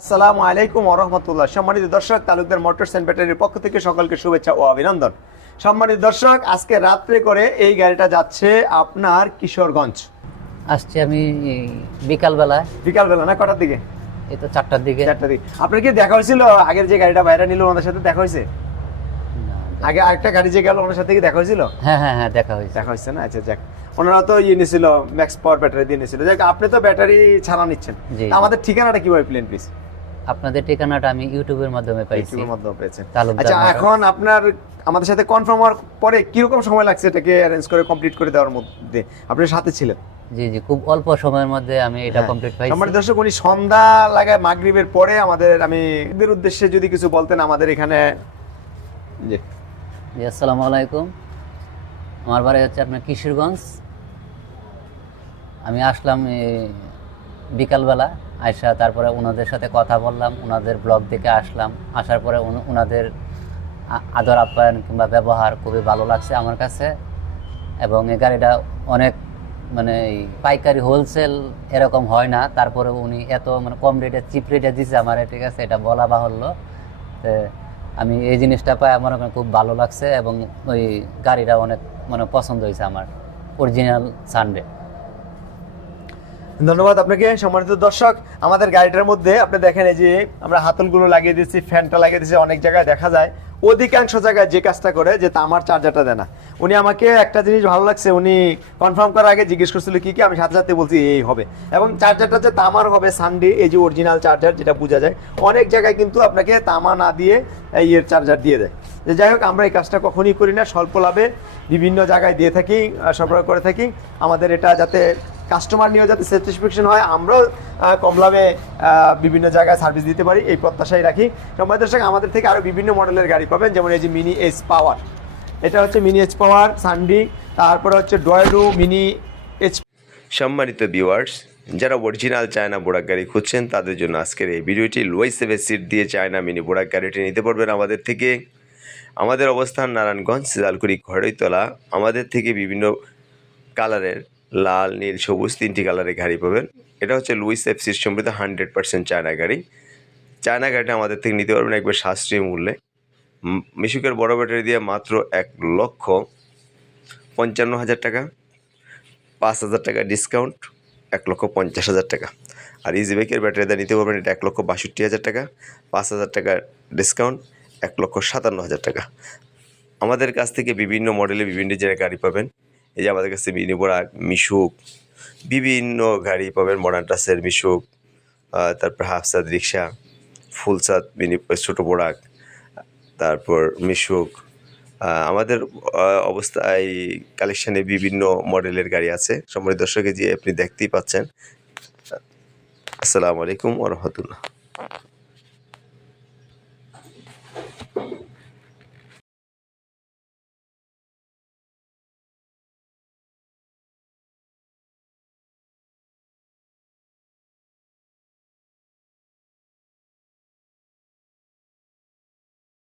আসসালামু আলাইকুম ওরহমতুল্লাহ সম্মানিত দর্শক তালুকদার মোটরস অ্যান্ড ব্যাটারির পক্ষ থেকে সকলকে শুভেচ্ছা ও অভিনন্দন। সম্মানিত দর্শক আজকে রাত্রে করে এই গাড়িটা যাচ্ছে আপনার কিশোরগঞ্জ। আসছি আমি বিকালবেলায় বিকালবেলা না কটার দিকে? এই তো চারটার দিকে। চারটার দিকে। আপনার কি দেখা হয়েছিল? আগের যে গাড়িটা বাইরে নিল ওনাদের সাথে দেখা হয়েছে? আগে আরেকটা গাড়ি যে গেল ওনার সাথে কি দেখা হয়েছিল? হ্যাঁ হ্যাঁ হ্যাঁ দেখা হয়েছে। দেখা হয়েছে না? আচ্ছা যাক। ওনারা তো ইয়ে নিয়েছিল ম্যাক্স পাওয়ার ব্যাটারি দিয়ে নিয়েছিল। যাক আপনি তো ব্যাটারি ছাড়া নিচ্ছেন। আমাদের ঠিকানাটা কীভাবে প্লেন প্লিজ? আপনাদের ঠিকানাটা আমি ইউটিউবের মাধ্যমে পাইছি ইউটিউবের মাধ্যমে পেয়েছেন আচ্ছা এখন আপনার আমাদের সাথে কনফার্ম হওয়ার পরে কীরকম সময় লাগছে এটাকে অ্যারেঞ্জ করে কমপ্লিট করে দেওয়ার মধ্যে? আপনি সাথে ছিলেন। জি জি খুব অল্প সময়ের মধ্যে আমি এটা হ্যাঁ। কমপ্লিট পাইছি। আমার দর্শক উনি সন্ধ্যা লাগায় মাগরিবের পরে আমাদের আমি এদের উদ্দেশ্যে যদি কিছু বলতেন আমাদের এখানে। জি। জি আসসালামু আলাইকুম। আমার বাড়ি হচ্ছে আপনার কিশোরগঞ্জ। আমি আসলাম বিকালবেলা আয়সা তারপরে ওনাদের সাথে কথা বললাম ওনাদের ব্লগ দেখে আসলাম। আসার পরে ওনাদের আদর আপ্যায়ন কিংবা ব্যবহার খুবই ভালো লাগছে আমার কাছে। এবং এই গাড়িটা অনেক মানে পাইকারি হোলসেল এরকম হয় না। তারপরে উনি এত মানে কম রেটে চিপ রেটে দিছে আমার, ঠিক আছে, এটা বলা বাহুল্য। তো আমি এই জিনিসটা পাই আমার খুব ভালো লাগছে এবং ওই গাড়িটা অনেক মানে পছন্দ হয়েছে আমার। অরিজিনাল সানডে ধন্যবাদ আপনাকে। সম্মানিত দর্শক, আমাদের গাড়িটার মধ্যে আপনি দেখেন এই যে আমরা হাতলগুলো লাগিয়ে দিচ্ছি ফ্যানটা লাগিয়ে দিচ্ছি অনেক জায়গায় দেখা যায়। অধিকাংশ জায়গায় যে কাজটা করে যে তামার চার্জারটা দেয় না। উনি আমাকে একটা জিনিস ভালো লাগছে, উনি কনফার্ম করার আগে জিজ্ঞেস করছিল, কি কি? আমি সাথে সাথে বলছি, এই হবে। এবং চার্জারটা যে তামার হবে সানডে এই যে অরিজিনাল চার্জার যেটা বোঝা যায়, অনেক জায়গায় কিন্তু আপনাকে তামা না দিয়ে এই এর চার্জার দিয়ে দেয়। যে যাই হোক, আমরা এই কাজটা কখনই করি না, স্বল্প লাভে বিভিন্ন জায়গায় দিয়ে থাকি সরবরাহ করে থাকি। আমাদের এটা যাতে কাস্টমার নিয়েও যাতে স্যাটিসফ্যাকশন হয়, আমরাও কম লাভে বিভিন্ন জায়গায় সার্ভিস দিতে পারি, এই প্রত্যাশাই রাখি। সম্মানিত দর্শক, আমাদের থেকে আরও বিভিন্ন মডেলের গাড়ি পাবেন, যেমন এই যে মিনি এস পাওয়ার এটা হচ্ছে মিনি এস পাওয়ার সানডি তারপরে হচ্ছে ডয়েডো মিনি এইচ সম্মানিত ভিউয়ার্স যারা অরিজিনাল চায়না বোড়াক গাড়ি খুঁজছেন, তাদের জন্য আজকের এই ভিডিওটি লোয়াই সেভেন সিট দিয়ে চায়না মিনি বোড়াক গাড়িটি নিতে পারবেন আমাদের থেকে। আমাদের অবস্থান নারায়ণগঞ্জ জালকুড়ি ঘড়ইতলা আমাদের থেকে বিভিন্ন কালারের লাল, নীল, সবুজ তিনটি কালারের গাড়ি পাবেন। এটা হচ্ছে লুইস এফসির সমৃদ্ধ হান্ড্রেড পার্সেন্ট চায়না গাড়ি। চায়না গাড়িটা আমাদের থেকে নিতে পারবেন একবার সাশ্রয়ী মূল্যে। মিশুকের বড় ব্যাটারি দিয়ে মাত্র এক লক্ষ পঞ্চান্ন হাজার টাকা, পাঁচ হাজার টাকা ডিসকাউন্ট এক লক্ষ পঞ্চাশ হাজার টাকা। আর ইজি বাইকের ব্যাটারিটা নিতে পারবেন এটা এক লক্ষ বাষট্টি হাজার টাকা, পাঁচ হাজার টাকা ডিসকাউন্ট এক লক্ষ সাতান্ন হাজার টাকা। আমাদের কাছ থেকে বিভিন্ন মডেলে বিভিন্ন ডিজাইনের গাড়ি পাবেন। এই যে আমাদের কাছে মিনি বোরাক মিশুক বিভিন্ন গাড়ি পাবেন মডার্ন টাসের মিশুক তারপর হাফ সাদ রিক্সা ফুল সাদ মিনি ছোটো বোরাক তারপর মিশুক আমাদের আহ, অবস্থায় কালেকশানে বিভিন্ন মডেলের গাড়ি আছে। সম্মানিত দর্শকে যে আপনি দেখতেই পাচ্ছেন। আসসালামু আলাইকুম ওরহমতুল্লাহ